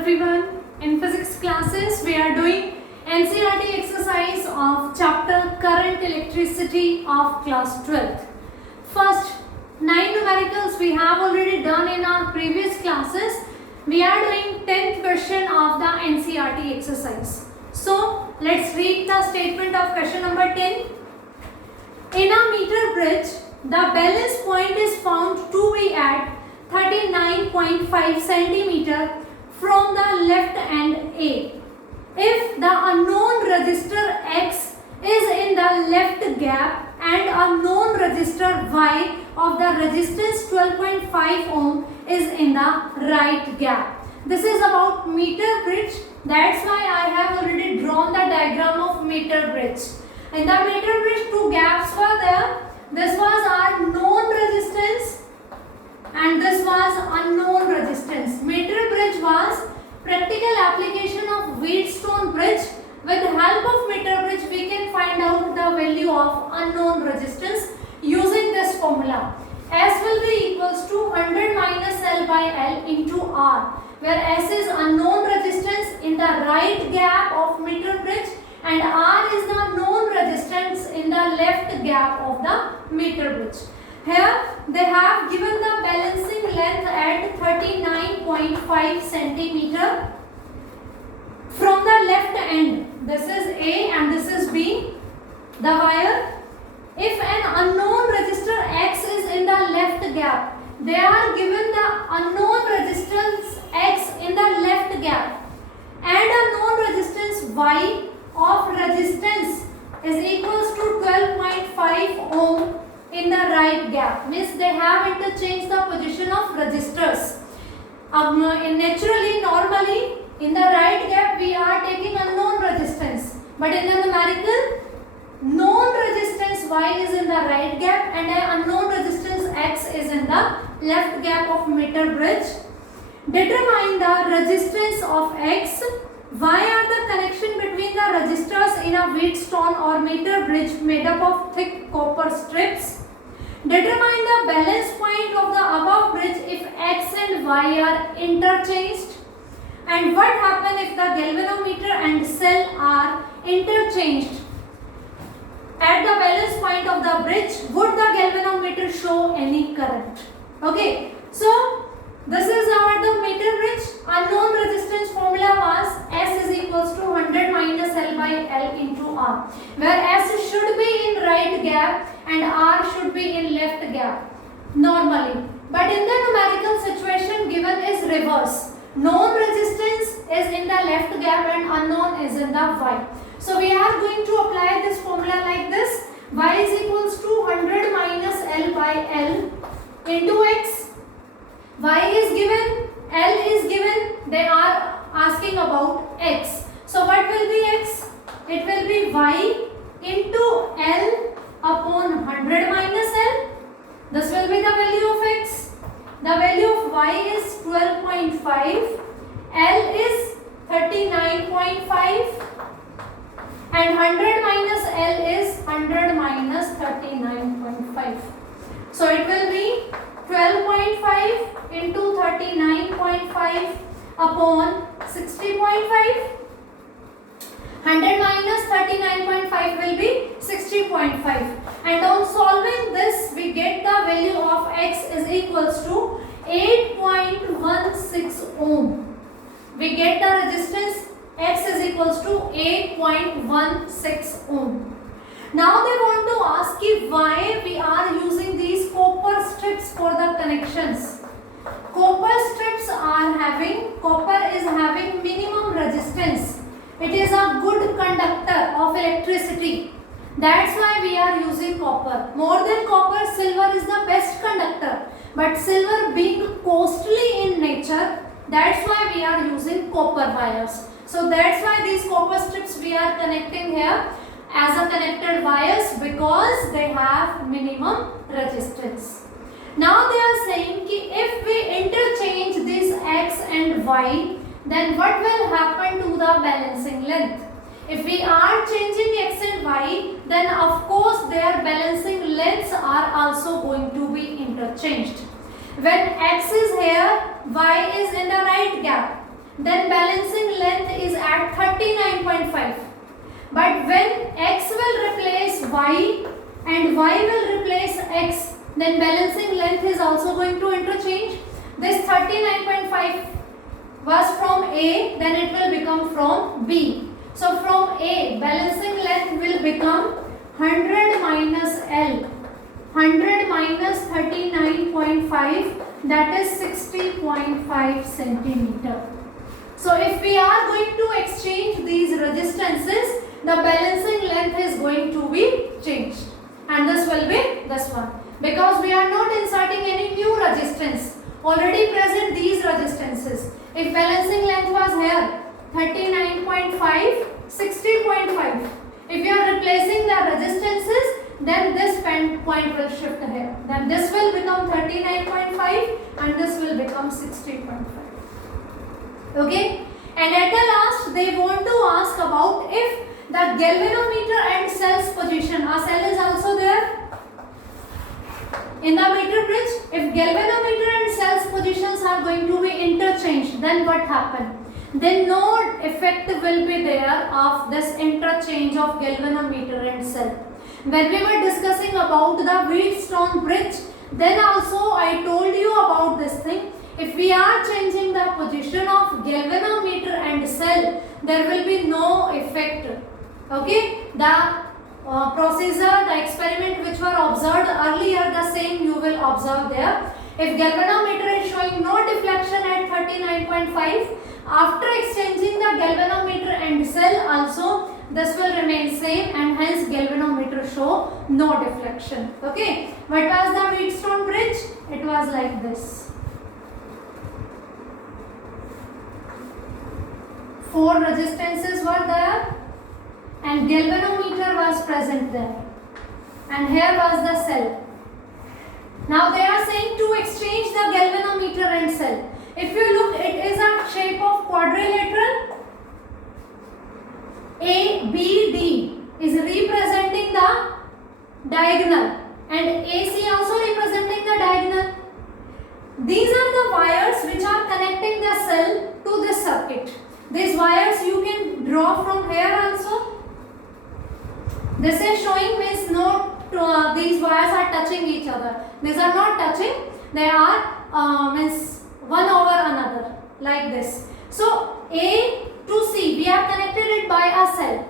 everyone. In physics classes, we are doing NCERT exercise of chapter Current Electricity of class 12th. First 9 numericals we have already done in our previous classes. We are doing 10th question of the NCERT exercise. So let's read the statement of question number 10. In a meter bridge, the balance point is found to be at 39.5 centimeter from the left end A. If the unknown resistor X is in the left gap and a known resistor Y of the resistance 12.5 ohm is in the right gap. This is about meter bridge. That's why I have already drawn the diagram of meter bridge. In the meter bridge, two gaps were there. This was our known resistance and this was unknown resistance. Meter bridge was practical application of Wheatstone bridge. With the help of meter bridge, we can find out the value of unknown resistance using this formula. S will be equals to 100 minus L by L into R, where S is unknown resistance in the right gap of meter bridge and R is the known resistance in the left gap of the meter bridge. Here they have given the balancing length at 39.5 centimeter from the left end. This is A and this is B, the wire. If an unknown resistor X is in the left gap, they are given the unknown resistance X in the left gap and a known resistance Y of resistance is equals to 12.5 ohm in the right gap. Means they have interchanged the position of resistors. Normally in the right gap we are taking unknown resistance, but in the numerical, known resistance Y is in the right gap and an unknown resistance X is in the left gap of meter bridge. Determine the resistance of X. Y are the connection between the resistors in a Wheatstone or meter bridge made up of thick copper strips. Determine the balance point of the above bridge if X and Y are interchanged. And what happens if the galvanometer and cell are interchanged? At the balance point of the bridge, would the galvanometer show any current? Okay, so this is the meter bridge. Unknown resistance formula was S is equals to 100 minus L by L into R, where S should be in right gap and R should be in left gap normally. But in the numerical situation given is reverse. Known resistance is in the left gap and unknown is in the Y. So we are going to apply this formula like this. Y is equals to 100 minus L by L into X. Y is given, L is given, they are asking about X. So what will be X? It will be Y into L upon 100 minus L. This will be the value of X. The value of Y is 12.5, L is 39.5 and 100 minus L is 100 minus 39.5. So it will be 12.5 into 39.5 upon 60.5. 100 minus 39.5 will be 60.5. And on solving this, we get the value of X is equals to 8.16 ohm. We get the resistance X is equals to 8.16 ohm. Now they want to ask if why we are using these copper strips for the connections. Copper is having minimum resistance. It is a good conductor of electricity. That's why we are using copper. More than copper, silver is the best conductor. But silver being costly in nature, that's why we are using copper wires. So that's why these copper strips we are connecting here as a connected wires because they have minimum resistance. Now they are saying कि if we interchange this X and Y, then what will happen to the balancing length? If we are changing X and Y, then of course their balancing lengths are also going to be interchanged. When X is here, Y is in the right gap. then balancing length is at 39.5. But when x will replace y and y will replace x, then balancing length is also going to interchange. This 39.5 was from A, then it will become from B. So from A, balancing length will become 100 minus L. 100 minus 39.5, that is 60.5 centimeter. So if we are going to exchange these resistances, the balancing length is going to be changed, and this will be this one, because we are not inserting any new resistance. Already present these resistances. If balancing length was here 39.5, 60.5. If you are replacing the resistances, then this point will shift here. Then this will become 39.5 and this will become 60.5. Okay? And at the last, they want to ask about if the galvanometer and cell's position. A cell is also there in the meter bridge. If galvanometer and cell's positions are going to be interchanged, then what happened? Then no effect will be there of this interchange of galvanometer and cell. When we were discussing about the Wheatstone bridge, then also I told you about this thing. If we are changing the position of galvanometer and cell, there will be no effect. Okay, the procedure, the experiment which were observed earlier, the same you will observe there. If galvanometer is showing no deflection at 39.5, after exchanging the galvanometer and cell also, this will remain same, and hence galvanometer show no deflection. Okay, what was the Wheatstone bridge? It was like this. 4 resistances were there and galvanometer was present there, and here was the cell. Now they are saying to exchange the galvanometer and cell. If you look, it is a shape of quadrilateral. ABD is representing the diagonal and AC also representing the diagonal. These are the wires which are connecting the cell to this circuit. These wires you can draw from here also. This is showing means no, these wires are touching each other. These are not touching. They are means one over another like this. So A to C, we have connected it by a cell.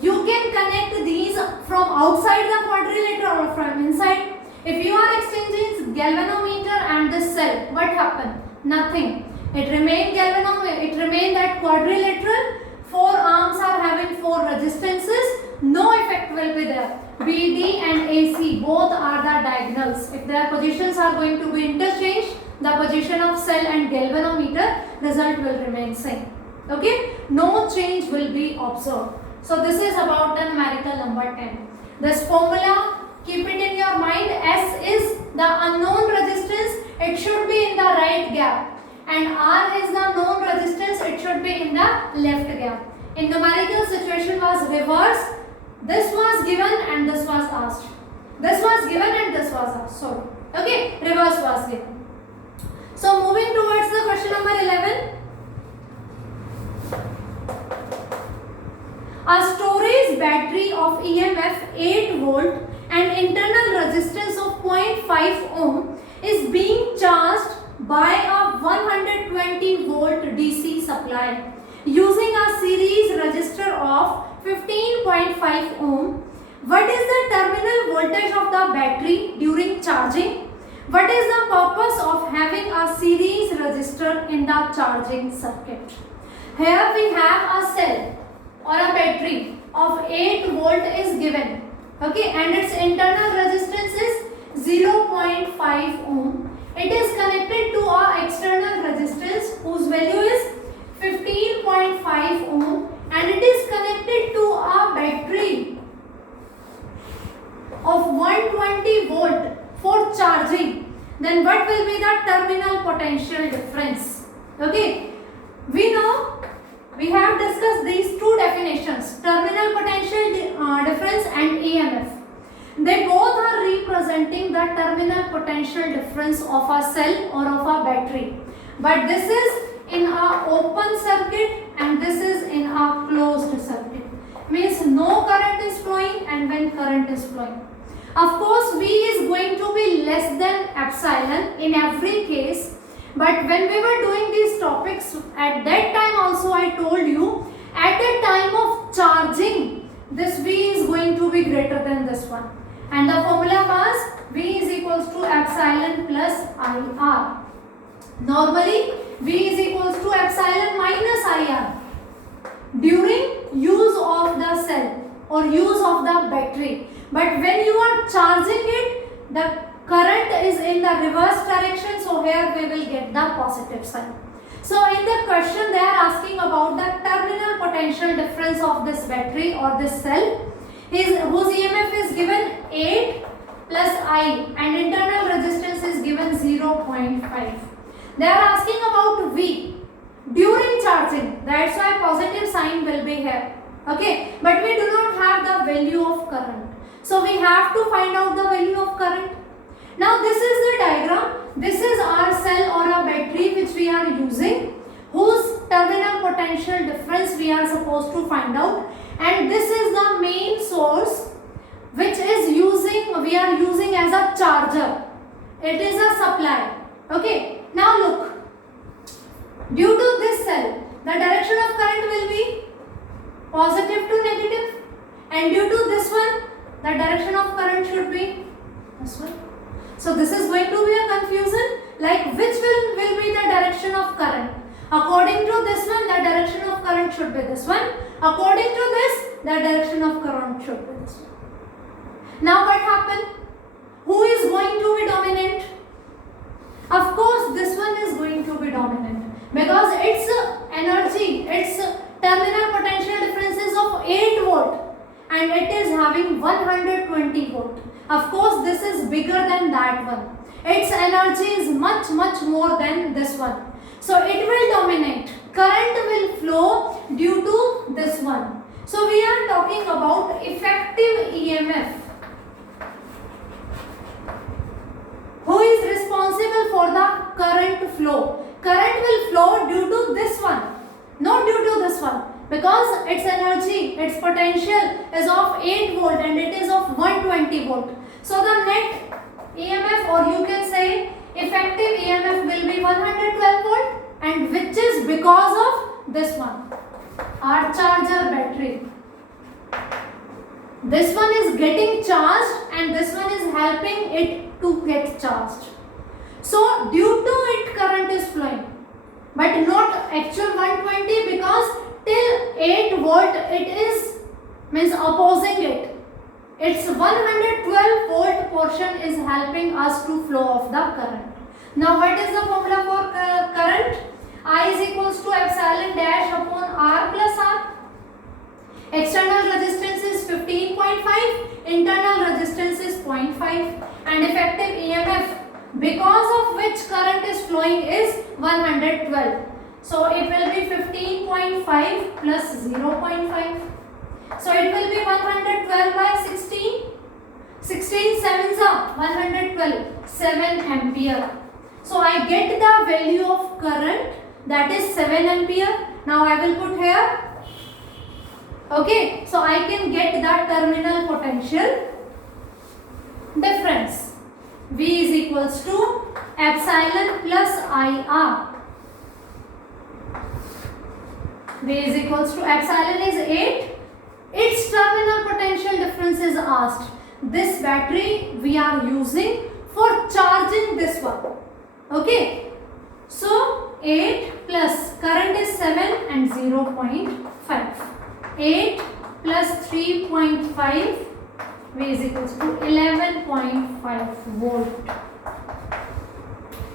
You can connect these from outside the quadrilateral or from inside. If you are exchanging galvanometer and this cell, what happened? Nothing. It remained galvanometer. It remained that quadrilateral. 4 arms are having 4 resistances. No effect will be there. BD and AC both are the diagonals. If their positions are going to be interchanged, the position of cell and galvanometer, result will remain same. Okay, no change will be observed. So this is about the numerical number 10. This formula, keep it in your mind. S is the unknown resistance. It should be in the right gap, and R is the known resistance. It should be in the left gap. In numerical situation was reversed. This was given and this was asked. This was given and this was asked. Sorry. Okay, reverse was given. So moving towards the question number 11. A storage battery of EMF 8 volt and internal resistance of 0.5 ohm is being charged by a 120 volt DC supply using a series resistor of 15.5 ohm. What is the terminal voltage of the battery during charging? What is the purpose of having a series resistor in the charging circuit? Here we have a cell or a battery of 8 volt is given. Okay, and its internal resistance is 0.5 ohm. It is connected to our external resistance whose value is 15.5 ohm, and it is connected to a battery of 120 volt for charging. Then what will be the terminal potential difference? Okay, we know we have discussed these two definitions, terminal potential difference and EMF. They both are representing the terminal potential difference of a cell or of a battery. But this is in a open circuit and this is in a closed circuit. Means no current is flowing and when current is flowing. Of course, V is going to be less than epsilon in every case. But when we were doing these topics, at that time also I told you, at the time of charging, this V is going to be greater than this one. And the formula was V is equals to epsilon plus IR. Normally, V is equals to epsilon minus IR during use of the cell or use of the battery. But when you are charging it, the current is in the reverse direction, so here we will get the positive sign. So in the question they are asking about the terminal potential difference of this battery or this cell, whose EMF is given 8 plus I and internal resistance is given 0.5. They are asking about V during charging, that's why positive sign will be here. Okay, but we do not have the value of current. So we have to find out the value of current. Now this is the diagram. This is our cell or a battery which we are using, whose terminal potential difference we are supposed to find out. And this is the main source which we are using as a charger. It is a supply. Okay. Now look. Due to this cell, the direction of current will be positive to negative. And due to this one, the direction of current should be this one. So this is going to be a confusion, like which will be the direction of current. According to this one, the direction of current should be this one. According to this, the direction of current should be this one. Now what happened? Who is going to be dominant? Of course, this one is going to be dominant because its energy, its terminal potential difference is of 8 volt and it is having 120 volt. Of course, this is bigger than that one. Its energy is much more than this one. So it will dominate. Current will flow due to this one. So we are talking about effective EMF. Who is responsible for the current flow? Current will flow due to this one, not due to this one, because its energy, its potential is of 8 volt and it is of 120 volt. So the net EMF, or you can say effective EMF, will be 112 volt, and which is because of this one, our charger battery. This one is getting charged and this one is helping it to get charged. So due to it current is flowing, but not actual 120 because till 8 volt it is means opposing it. Its 112 volt portion is helping us to flow of the current. Now what is the formula for current? I is equals to epsilon dash upon R plus R. External resistance is 15.5, internal resistance is 0.5 and effective EMF because of which current is flowing is 112. So it will be 15.5 plus 0.5. So it will be 112 by 16. 16 sevens are 112, 7 ampere. So I get the value of current, that is 7 ampere. Now I will put here. Okay, so I can get the terminal potential difference. V is equals to epsilon plus IR. V is equals to epsilon is 8. Its terminal potential difference is asked. This battery we are using for charging this one. Okay. So 8 plus current is 7 and 0.5. 8 plus 3.5, V is equals to 11.5 volt.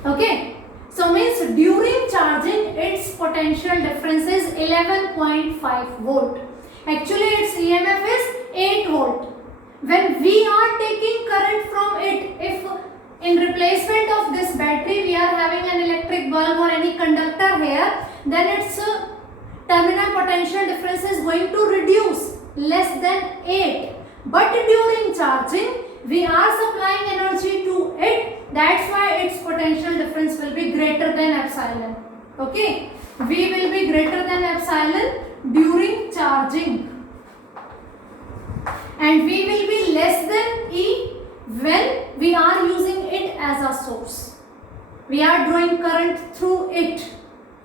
Okay. So means during charging its potential difference is 11.5 volt. Actually its EMF is 8 volt. When we are taking current from it, if in replacement of this battery we are having an electric bulb or any conductor here, then its terminal potential difference is going to reduce less than 8. But during charging we are supplying energy to it, that's why its potential difference will be greater than epsilon. Okay. V will be greater than epsilon during charging, and V will be less than E when we are using it as a source. We are drawing current through it.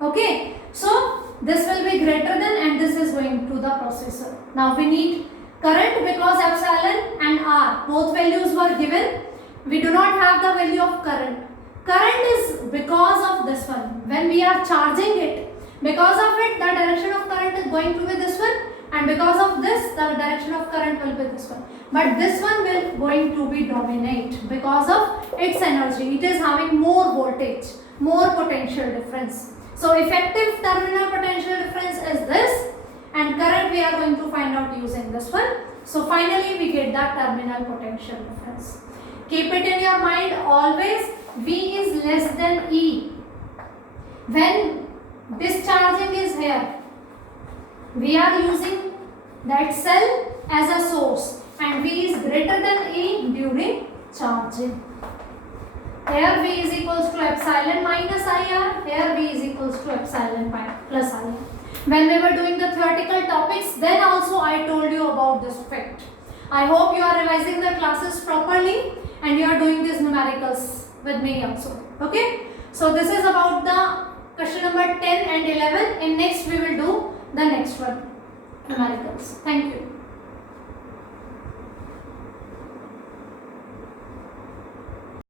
Okay, so this will be greater than, and this is going to the processor. Now we need current because epsilon and R both values were given. We do not have the value of current. Current is because of this one. When we are charging it, because of it the direction of current is going to be this one, and because of this the direction of current will be this one. But this one will going to be dominate because of its energy. It is having more voltage, more potential difference. So effective terminal potential difference is this, and current we are going to find out using this one. So finally we get that terminal potential difference. Keep it in your mind always, V is less than E. When discharging is here, we are using that cell as a source, and V is greater than E during charging. Here V is equals to epsilon minus IR, here V is equals to epsilon plus IR. When we were doing the theoretical topics, then also I told you about this fact. I hope you are revising the classes properly and you are doing these numericals with me also. Okay? So this is about the question number 10 and 11. In next we will do the next one, numericals. Thank you.